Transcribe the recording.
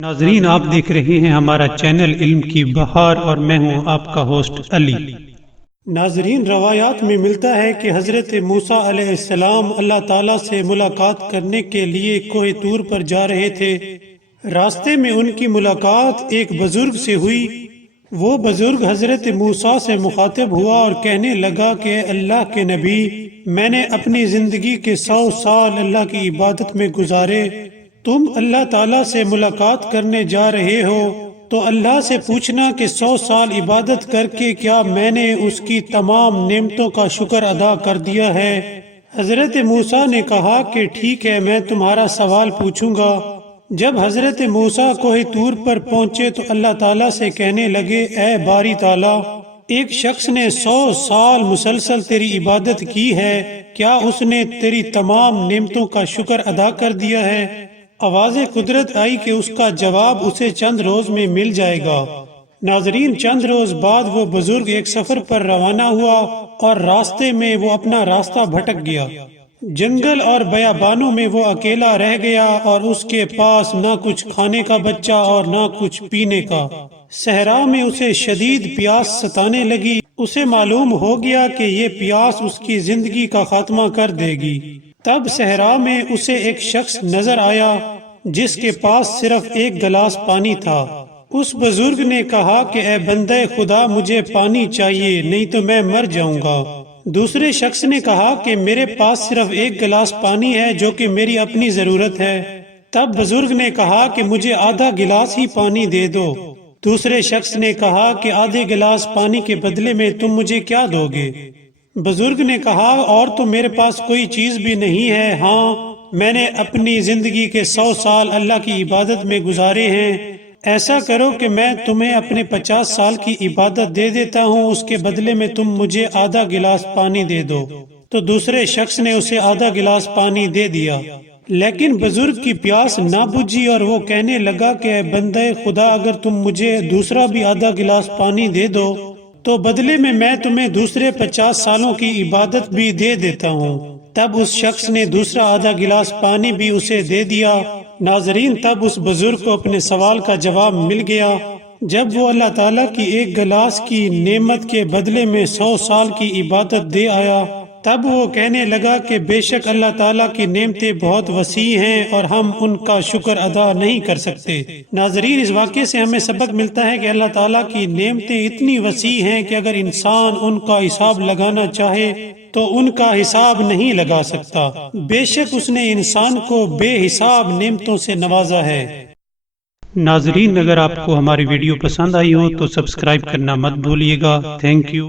ناظرین، آپ دیکھ رہے ہیں ہمارا چینل علم کی بہار اور میں ہوں آپ کا ہوسٹ علی۔ ناظرین، روایات میں ملتا ہے کہ حضرت موسیٰ علیہ السلام اللہ تعالیٰ سے ملاقات کرنے کے لیے کوہ طور پر جا رہے تھے۔ راستے میں ان کی ملاقات ایک بزرگ سے ہوئی۔ وہ بزرگ حضرت موسیٰ سے مخاطب ہوا اور کہنے لگا کہ اے اللہ کے نبی، میں نے اپنی زندگی کے 100 سال اللہ کی عبادت میں گزارے۔ تم اللہ تعالیٰ سے ملاقات کرنے جا رہے ہو تو اللہ سے پوچھنا کہ 100 سال عبادت کر کے کیا میں نے اس کی تمام نعمتوں کا شکر ادا کر دیا ہے؟ حضرت موسیٰ نے کہا کہ ٹھیک ہے، میں تمہارا سوال پوچھوں گا۔ جب حضرت موسیٰ کوہ طور پر پہنچے تو اللہ تعالیٰ سے کہنے لگے، اے باری تعالیٰ، ایک شخص نے 100 سال مسلسل تیری عبادت کی ہے، کیا اس نے تیری تمام نعمتوں کا شکر ادا کر دیا ہے؟ آواز قدرت آئی کہ اس کا جواب اسے چند روز میں مل جائے گا۔ ناظرین، چند روز بعد وہ بزرگ ایک سفر پر روانہ ہوا اور راستے میں وہ اپنا راستہ بھٹک گیا۔ جنگل اور بیابانوں میں وہ اکیلا رہ گیا اور اس کے پاس نہ کچھ کھانے کا بچہ اور نہ کچھ پینے کا۔ صحرا میں اسے شدید پیاس ستانے لگی۔ اسے معلوم ہو گیا کہ یہ پیاس اس کی زندگی کا خاتمہ کر دے گی۔ تب صحرا میں اسے ایک شخص نظر آیا جس کے پاس صرف ایک گلاس پانی تھا۔ اس بزرگ نے کہا کہ اے بندے خدا، مجھے پانی چاہیے، نہیں تو میں مر جاؤں گا۔ دوسرے شخص نے کہا کہ میرے پاس صرف ایک گلاس پانی ہے جو کہ میری اپنی ضرورت ہے۔ تب بزرگ نے کہا کہ مجھے آدھا گلاس ہی پانی دے دو۔ دوسرے شخص نے کہا کہ آدھے گلاس پانی کے بدلے میں تم مجھے کیا دو گے؟ بزرگ نے کہا، اور تو میرے پاس کوئی چیز بھی نہیں ہے، ہاں میں نے اپنی زندگی کے 100 سال اللہ کی عبادت میں گزارے ہیں۔ ایسا کرو کہ میں تمہیں اپنے 50 سال کی عبادت دے دیتا ہوں، اس کے بدلے میں تم مجھے آدھا گلاس پانی دے دو۔ تو دوسرے شخص نے اسے آدھا گلاس پانی دے دیا، لیکن بزرگ کی پیاس نہ بجھی اور وہ کہنے لگا کہ اے بندے خدا، اگر تم مجھے دوسرا بھی آدھا گلاس پانی دے دو تو بدلے میں تمہیں دوسرے 50 سالوں کی عبادت بھی دے دیتا ہوں۔ تب اس شخص نے دوسرا آدھا گلاس پانی بھی اسے دے دیا۔ ناظرین، تب اس بزرگ کو اپنے سوال کا جواب مل گیا۔ جب وہ اللہ تعالیٰ کی ایک گلاس کی نعمت کے بدلے میں 100 سال کی عبادت دے آیا، تب وہ کہنے لگا کہ بے شک اللہ تعالیٰ کی نعمتیں بہت وسیع ہیں اور ہم ان کا شکر ادا نہیں کر سکتے۔ ناظرین، اس واقعے سے ہمیں سبق ملتا ہے کہ اللہ تعالیٰ کی نعمتیں اتنی وسیع ہیں کہ اگر انسان ان کا حساب لگانا چاہے تو ان کا حساب نہیں لگا سکتا۔ بے شک اس نے انسان کو بے حساب نعمتوں سے نوازا ہے۔ ناظرین، اگر آپ کو ہماری ویڈیو پسند آئی ہو تو سبسکرائب کرنا مت بھولیے گا۔ Thank you.